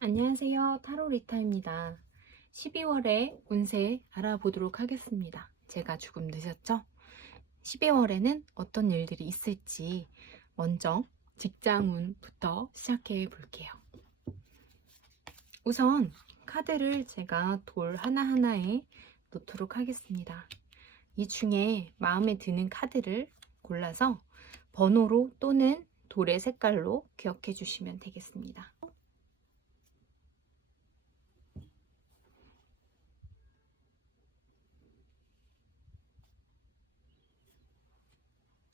안녕하세요. 타로리타입니다. 12월에 운세 알아보도록 하겠습니다. 제가 조금 늦었죠? 12월에는 어떤 일들이 있을지 먼저 직장운부터 시작해 볼게요. 우선 카드를 제가 돌 하나하나에 놓도록 하겠습니다. 이 중에 마음에 드는 카드를 골라서 번호로 또는 돌의 색깔로 기억해 주시면 되겠습니다.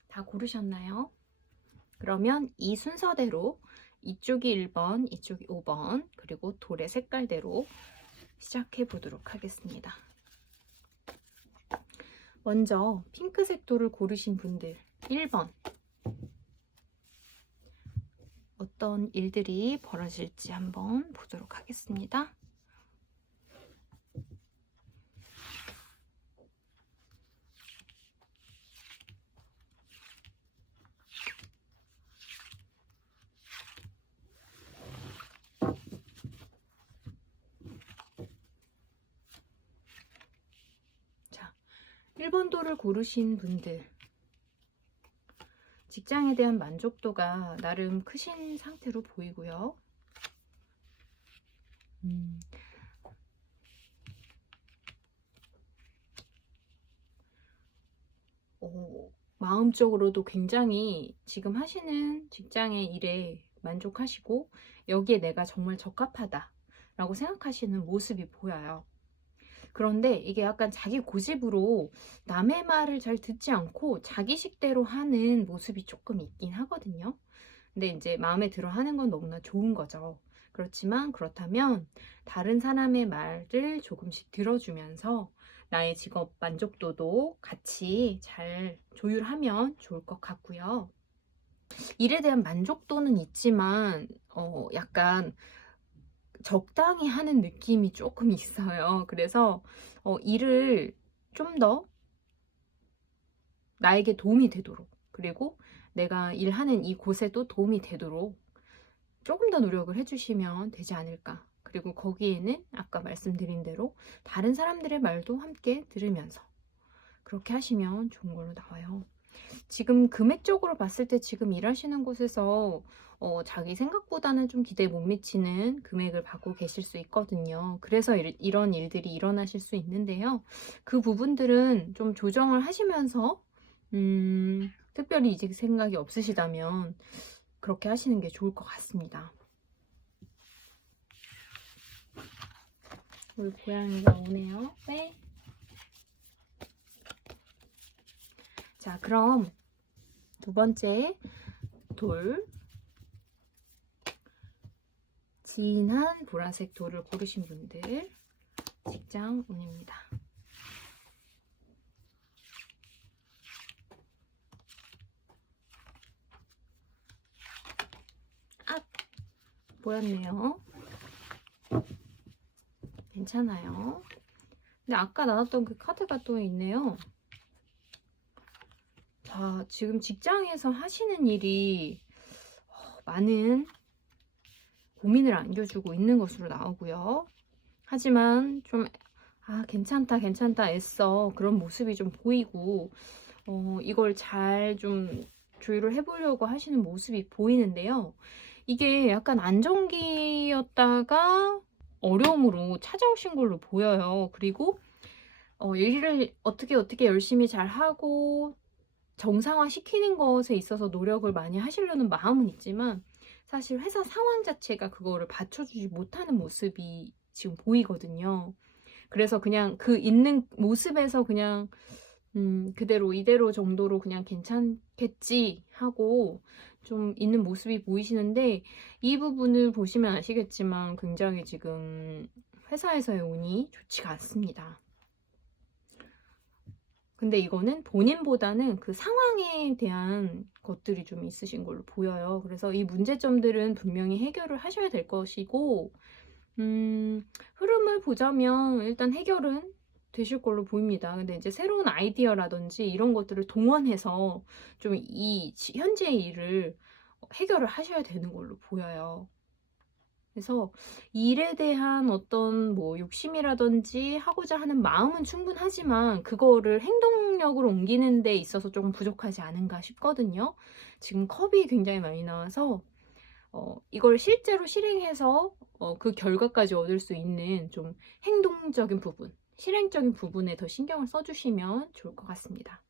다 고르셨나요? 그러면 이 순서대로 이쪽이 1번, 이쪽이 5번, 그리고 돌의 색깔대로 시작해 보도록 하겠습니다. 먼저 핑크색 돌을 고르신 분들 1번, 어떤 일들이 벌어질지 한번 보도록 하겠습니다. 자, 1번 돌을 고르신 분들 직장에 대한 만족도가 나름 크신 상태로 보이고요. 마음적으로도 굉장히 지금 하시는 직장의 일에 만족하시고 여기에 내가 정말 적합하다 라고 생각하시는 모습이 보여요. 그런데 이게 약간 자기 고집으로 남의 말을 잘 듣지 않고 자기 식대로 하는 모습이 조금 있긴 하거든요. 근데 이제 마음에 들어 하는 건 너무나 좋은 거죠. 그렇지만 그렇다면 다른 사람의 말을 조금씩 들어주면서 나의 직업 만족도도 같이 잘 조율하면 좋을 것 같고요. 일에 대한 만족도는 있지만 약간 적당히 하는 느낌이 조금 있어요. 그래서 일을 좀 더 나에게 도움이 되도록, 그리고 내가 일하는 이곳에도 도움이 되도록 조금 더 노력을 해주시면 되지 않을까. 그리고 거기에는 아까 말씀드린 대로 다른 사람들의 말도 함께 들으면서 그렇게 하시면 좋은 걸로 나와요. 지금 금액적으로 봤을 때 지금 일하시는 곳에서 자기 생각보다는 좀 기대에 못 미치는 금액을 받고 계실 수 있거든요. 그래서 이런 일들이 일어나실 수 있는데요. 그 부분들은 좀 조정을 하시면서 특별히 이직 생각이 없으시다면 그렇게 하시는 게 좋을 것 같습니다. 우리 고양이가 오네요. 네. 자, 그럼 두 번째 돌, 진한 보라색 돌을 고르신 분들 직장 운입니다. 보였네요. 괜찮아요. 근데 아까 나왔던 그 카드가 또 있네요. 자, 지금 직장에서 하시는 일이 많은 고민을 안겨주고 있는 것으로 나오고요. 하지만 좀 괜찮다 괜찮다 애써 그런 모습이 좀 보이고 이걸 잘 좀 조율을 해보려고 하시는 모습이 보이는데요. 이게 약간 안정기였다가 어려움으로 찾아오신 걸로 보여요. 그리고 일을 어떻게 열심히 잘 하고 정상화 시키는 것에 있어서 노력을 많이 하시려는 마음은 있지만 사실 회사 상황 자체가 그거를 받쳐주지 못하는 모습이 지금 보이거든요. 그래서 그냥 그 있는 모습에서 그냥 그대로 이대로 정도로 그냥 괜찮겠지 하고 좀 있는 모습이 보이시는데, 이 부분을 보시면 아시겠지만 굉장히 지금 회사에서의 운이 좋지가 않습니다. 근데 이거는 본인보다는 그 상황에 대한 것들이 좀 있으신 걸로 보여요. 그래서 이 문제점들은 분명히 해결을 하셔야 될 것이고, 흐름을 보자면 일단 해결은 되실 걸로 보입니다. 근데 이제 새로운 아이디어라든지 이런 것들을 동원해서 좀 이 현재의 일을 해결을 하셔야 되는 걸로 보여요. 그래서 일에 대한 어떤 뭐 욕심이라든지 하고자 하는 마음은 충분하지만 그거를 행동력으로 옮기는 데 있어서 조금 부족하지 않은가 싶거든요. 지금 컵이 굉장히 많이 나와서 이걸 실제로 실행해서 그 결과까지 얻을 수 있는 좀 행동적인 부분, 실행적인 부분에 더 신경을 써주시면 좋을 것 같습니다.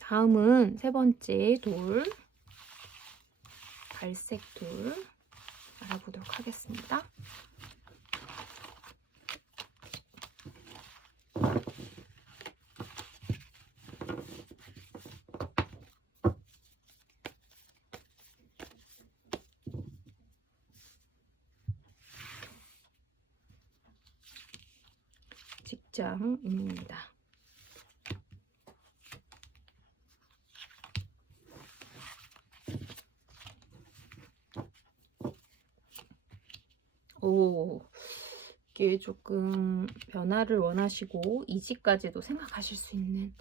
다음은 세 번째 돌, 갈색 돌 알아보도록 하겠습니다. 직장입니다. 이게 조금 변화를 원하시고 이직까지도 생각하실 수 있는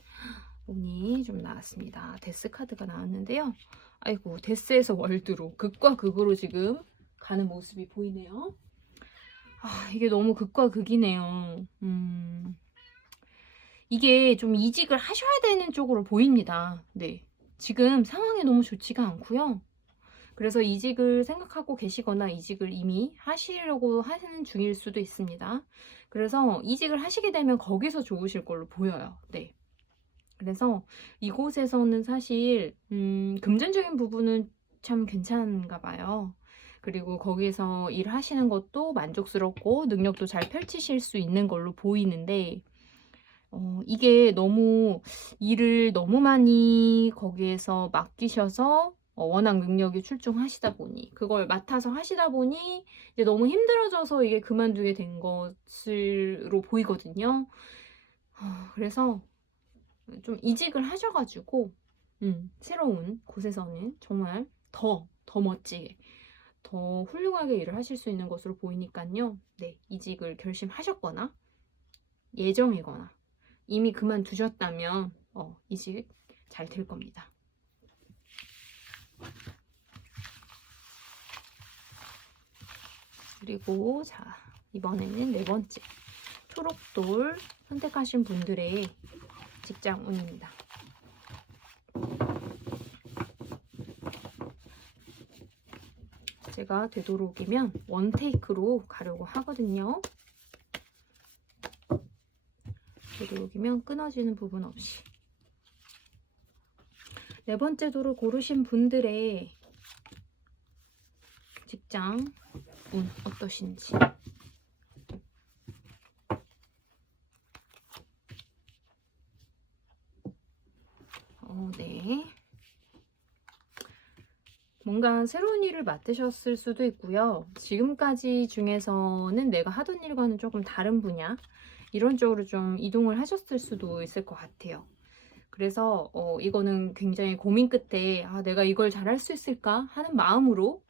운이 좀 나왔습니다. 데스 카드가 나왔는데요. 아이고, 데스에서 월드로 극과 극으로 지금 가는 모습이 보이네요. 이게 너무 극과 극이네요. 이게 좀 이직을 하셔야 되는 쪽으로 보입니다. 네, 지금 상황이 너무 좋지가 않고요. 그래서 이직을 생각하고 계시거나 이직을 이미 하시려고 하는 중일 수도 있습니다. 그래서 이직을 하시게 되면 거기서 좋으실 걸로 보여요. 네. 그래서 이곳에서는 사실 금전적인 부분은 참 괜찮은가 봐요. 그리고 거기서 일하시는 것도 만족스럽고 능력도 잘 펼치실 수 있는 걸로 보이는데 이게 너무 일을 너무 많이 거기에서 맡기셔서 워낙 능력이 출중하시다 보니 그걸 맡아서 하시다 보니 이제 너무 힘들어져서 이게 그만두게 된 것으로 보이거든요. 그래서 좀 이직을 하셔가지고 새로운 곳에서는 정말 더 멋지게 더 훌륭하게 일을 하실 수 있는 것으로 보이니까요. 네, 이직을 결심하셨거나 예정이거나 이미 그만두셨다면 이직 잘 될 겁니다. 그리고 자, 이번에는 네 번째 초록돌 선택하신 분들의 직장 운입니다. 제가 되도록이면 원테이크로 가려고 하거든요. 되도록이면 끊어지는 부분 없이. 네 번째 돌을 고르신 분들의 직장 운 어떠신지. 네. 뭔가 새로운 일을 맡으셨을 수도 있고요. 지금까지 중에서는 내가 하던 일과는 조금 다른 분야, 이런 쪽으로 좀 이동을 하셨을 수도 있을 것 같아요. 그래서 이거는 굉장히 고민 끝에 내가 이걸 잘할 수 있을까 하는 마음으로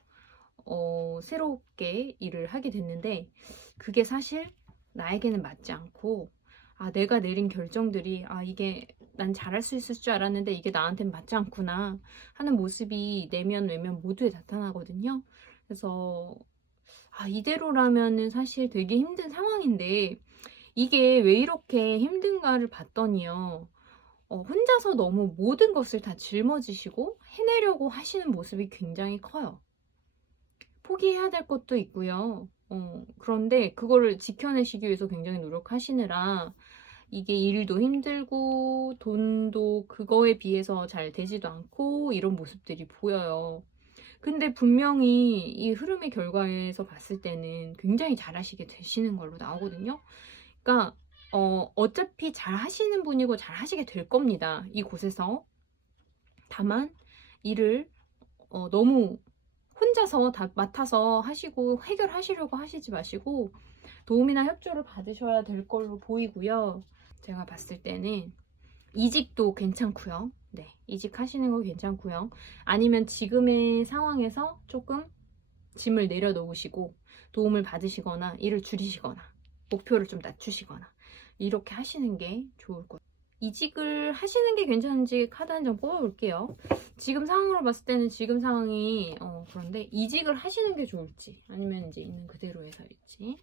새롭게 일을 하게 됐는데 그게 사실 나에게는 맞지 않고 내가 내린 결정들이 이게 난 잘할 수 있을 줄 알았는데 이게 나한테는 맞지 않구나 하는 모습이 내면 외면 모두에 나타나거든요. 그래서 이대로라면은 사실 되게 힘든 상황인데 이게 왜 이렇게 힘든가를 봤더니요. 혼자서 너무 모든 것을 다 짊어지시고 해내려고 하시는 모습이 굉장히 커요. 포기해야 될 것도 있고요. 그런데 그거를 지켜내시기 위해서 굉장히 노력하시느라 이게 일도 힘들고 돈도 그거에 비해서 잘 되지도 않고 이런 모습들이 보여요. 근데 분명히 이 흐름의 결과에서 봤을 때는 굉장히 잘하시게 되시는 걸로 나오거든요. 그러니까 어차피 잘 하시는 분이고 잘 하시게 될 겁니다. 이곳에서. 다만 일을 너무 혼자서 다 맡아서 하시고 해결하시려고 하시지 마시고 도움이나 협조를 받으셔야 될 걸로 보이고요. 제가 봤을 때는 이직도 괜찮고요. 네, 이직하시는 거 괜찮고요. 아니면 지금의 상황에서 조금 짐을 내려놓으시고 도움을 받으시거나 일을 줄이시거나 목표를 좀 낮추시거나 이렇게 하시는 게 좋을 것 같아요. 이직을 하시는 게 괜찮은지 카드 한 장 뽑아볼게요. 지금 상황으로 봤을 때는 지금 상황이 그런데 이직을 하시는 게 좋을지 아니면 이제 있는 그대로 해서일지.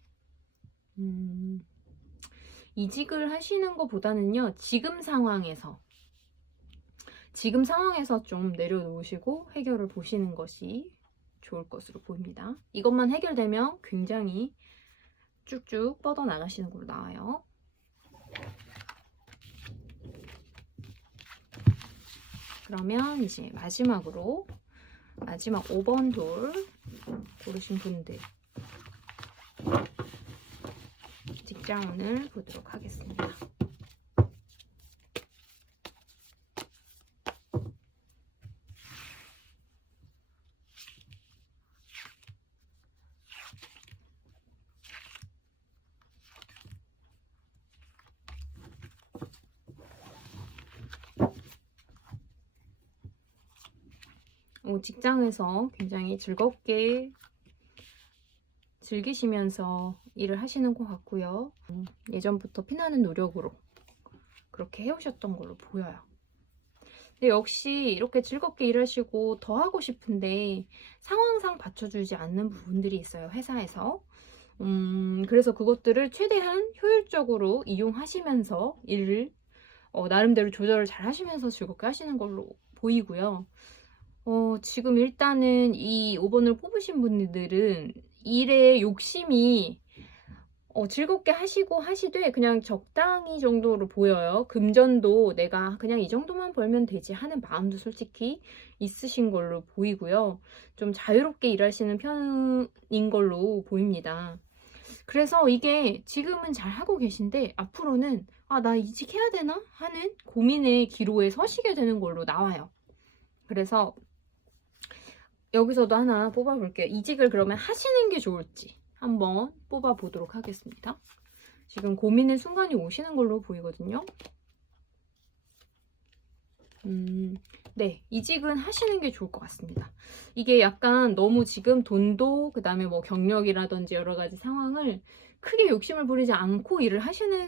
이직을 하시는 것보다는요, 지금 상황에서 좀 내려놓으시고 해결을 보시는 것이 좋을 것으로 보입니다. 이것만 해결되면 굉장히 쭉쭉 뻗어나가시는 걸로 나와요. 그러면 이제 마지막으로 마지막 5번 돌 고르신 분들 직장운을 보도록 하겠습니다. 직장에서 굉장히 즐겁게 즐기시면서 일을 하시는 것 같고요. 예전부터 피나는 노력으로 그렇게 해오셨던 걸로 보여요. 근데 역시 이렇게 즐겁게 일하시고 더 하고 싶은데 상황상 받쳐주지 않는 부분들이 있어요, 회사에서. 그래서 그것들을 최대한 효율적으로 이용하시면서 일을 나름대로 조절을 잘 하시면서 즐겁게 하시는 걸로 보이고요. 지금 일단은 이 5번을 뽑으신 분들은 일에 욕심이 즐겁게 하시고 하시되 그냥 적당히 정도로 보여요. 금전도 내가 그냥 이 정도만 벌면 되지 하는 마음도 솔직히 있으신 걸로 보이고요. 좀 자유롭게 일하시는 편인 걸로 보입니다. 그래서 이게 지금은 잘 하고 계신데 앞으로는 나 이직해야 되나 하는 고민의 기로에 서시게 되는 걸로 나와요. 그래서 여기서도 하나 뽑아볼게요. 이직을 그러면 하시는 게 좋을지 한번 뽑아보도록 하겠습니다. 지금 고민의 순간이 오시는 걸로 보이거든요. 네, 이직은 하시는 게 좋을 것 같습니다. 이게 약간 너무 지금 돈도 그 다음에 뭐 경력이라든지 여러 가지 상황을 크게 욕심을 부리지 않고 일을 하시는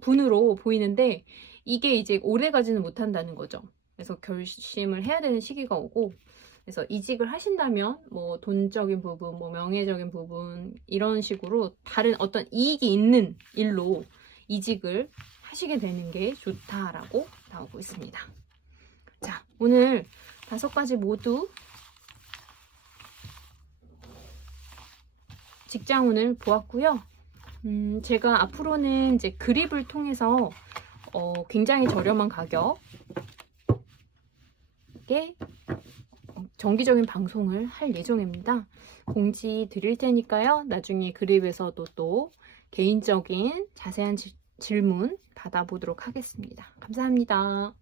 분으로 보이는데 이게 이제 오래 가지는 못한다는 거죠. 그래서 결심을 해야 되는 시기가 오고, 그래서 이직을 하신다면 뭐 돈적인 부분, 뭐 명예적인 부분 이런 식으로 다른 어떤 이익이 있는 일로 이직을 하시게 되는 게 좋다라고 나오고 있습니다. 자, 오늘 5가지 모두 직장운을 보았고요. 제가 앞으로는 이제 그립을 통해서 굉장히 저렴한 가격에 정기적인 방송을 할 예정입니다. 공지 드릴 테니까요. 나중에 그립에서도 또 개인적인 자세한 질문 받아보도록 하겠습니다. 감사합니다.